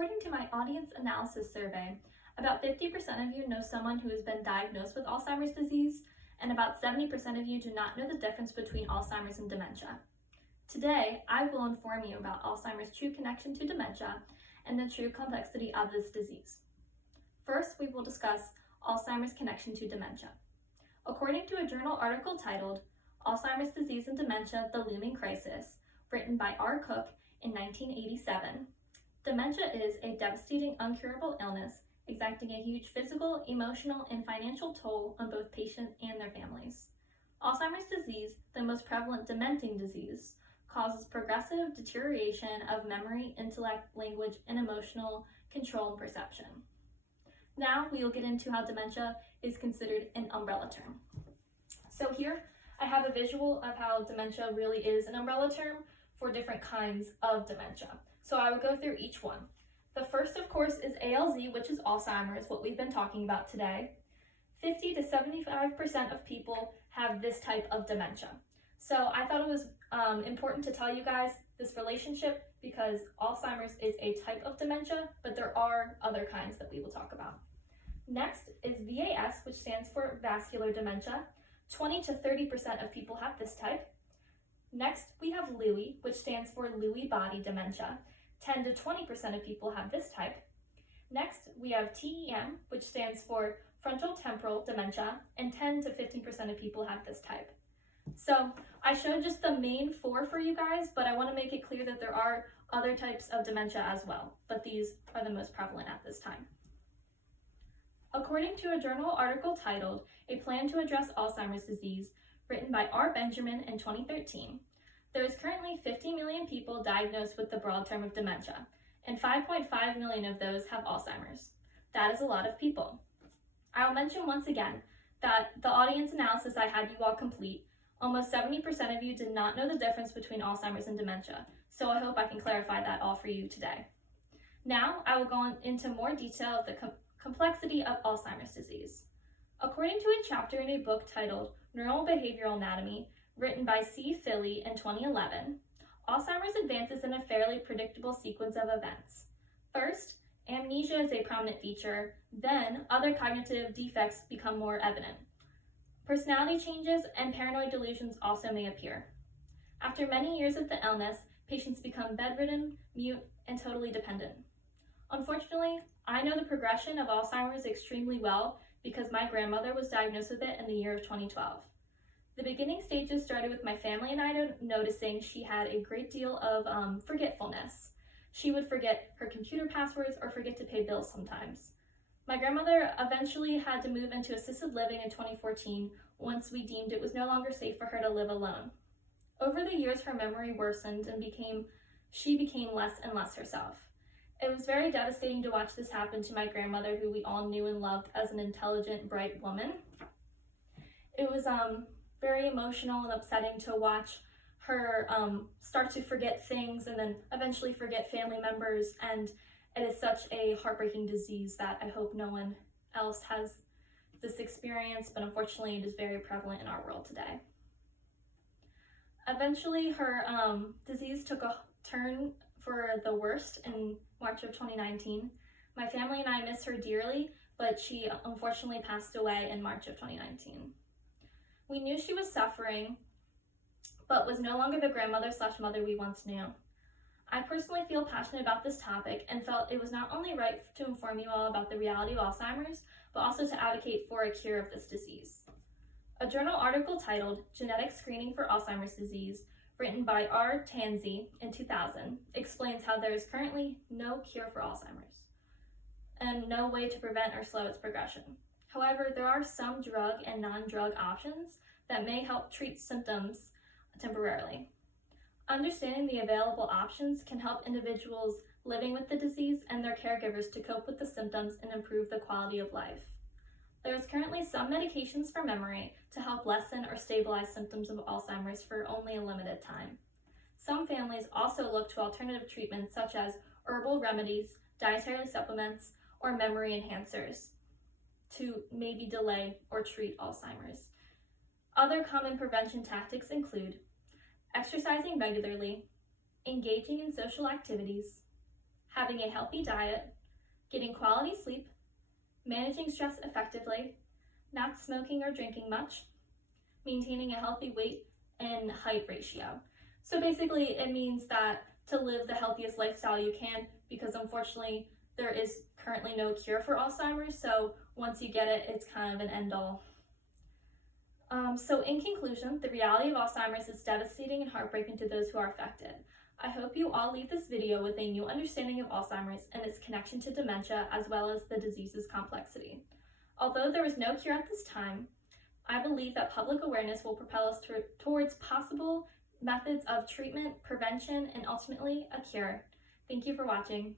According to my audience analysis survey, about 50% of you know someone who has been diagnosed with Alzheimer's disease, and about 70% of you do not know the difference between Alzheimer's and dementia. Today, I will inform you about Alzheimer's true connection to dementia and the true complexity of this disease. First, we will discuss Alzheimer's connection to dementia. According to a journal article titled Alzheimer's Disease and Dementia, The Looming Crisis, written by R. Cook in 1987, dementia is a devastating, uncurable illness exacting a huge physical, emotional, and financial toll on both patients and their families. Alzheimer's disease, the most prevalent dementing disease, causes progressive deterioration of memory, intellect, language, and emotional control and perception. Now we will get into how dementia is considered an umbrella term. So here I have a visual of how dementia really is an umbrella term for different kinds of dementia. So I will go through each one. The first, of course, is ALZ, which is Alzheimer's, what we've been talking about today. 50 to 75% of people have this type of dementia. So I thought it was important to tell you guys this relationship because Alzheimer's is a type of dementia, but there are other kinds that we will talk about. Next is VAS, which stands for vascular dementia. 20 to 30% of people have this type. Next, we have Lewy, which stands for Lewy body dementia. 10 to 20% of people have this type. Next, we have TEM, which stands for frontal temporal dementia, and 10 to 15% of people have this type. So I showed just the main four for you guys, but I want to make it clear that there are other types of dementia as well, but these are the most prevalent at this time. According to a journal article titled A Plan to Address Alzheimer's Disease, written by R. Benjamin in 2013, there is currently 50 million people diagnosed with the broad term of dementia, and 5.5 million of those have Alzheimer's. That is a lot of people. I'll mention once again that the audience analysis I had you all complete, almost 70% of you did not know the difference between Alzheimer's and dementia, so I hope I can clarify that all for you today. Now, I will go into more detail of the complexity of Alzheimer's disease. According to a chapter in a book titled Neural Behavioral Anatomy, written by C. Philly in 2011, Alzheimer's advances in a fairly predictable sequence of events. First, amnesia is a prominent feature, then other cognitive defects become more evident. Personality changes and paranoid delusions also may appear. After many years of the illness, patients become bedridden, mute, and totally dependent. Unfortunately, I know the progression of Alzheimer's extremely well because my grandmother was diagnosed with it in the year of 2012. The beginning stages started with my family and I noticing she had a great deal of forgetfulness. She would forget her computer passwords or forget to pay bills sometimes. My grandmother eventually had to move into assisted living in 2014 once we deemed it was no longer safe for her to live alone. Over the years, her memory worsened and she became less and less herself. It was very devastating to watch this happen to my grandmother, who we all knew and loved as an intelligent, bright woman. It was very emotional and upsetting to watch her start to forget things and then eventually forget family members, and it is such a heartbreaking disease that I hope no one else has this experience, but unfortunately it is very prevalent in our world today. Eventually her disease took a turn for the worst in March of 2019. My family and I miss her dearly, but she unfortunately passed away in March of 2019. We knew she was suffering, but was no longer the grandmother/mother we once knew. I personally feel passionate about this topic and felt it was not only right to inform you all about the reality of Alzheimer's, but also to advocate for a cure of this disease. A journal article titled Genetic Screening for Alzheimer's Disease, written by R. Tanzi in 2000, explains how there is currently no cure for Alzheimer's and no way to prevent or slow its progression. However, there are some drug and non-drug options that may help treat symptoms temporarily. Understanding the available options can help individuals living with the disease and their caregivers to cope with the symptoms and improve the quality of life. There is currently some medications for memory to help lessen or stabilize symptoms of Alzheimer's for only a limited time. Some families also look to alternative treatments such as herbal remedies, dietary supplements, or memory enhancers to maybe delay or treat Alzheimer's. Other common prevention tactics include exercising regularly, engaging in social activities, having a healthy diet, getting quality sleep, managing stress effectively, not smoking or drinking much, maintaining a healthy weight and height ratio. So basically it means that to live the healthiest lifestyle you can, because unfortunately there is currently no cure for Alzheimer's, so once you get it, it's kind of an end all. So in conclusion, the reality of Alzheimer's is devastating and heartbreaking to those who are affected. I hope you all leave this video with a new understanding of Alzheimer's and its connection to dementia, as well as the disease's complexity. Although there is no cure at this time, I believe that public awareness will propel us towards possible methods of treatment, prevention, and ultimately a cure. Thank you for watching.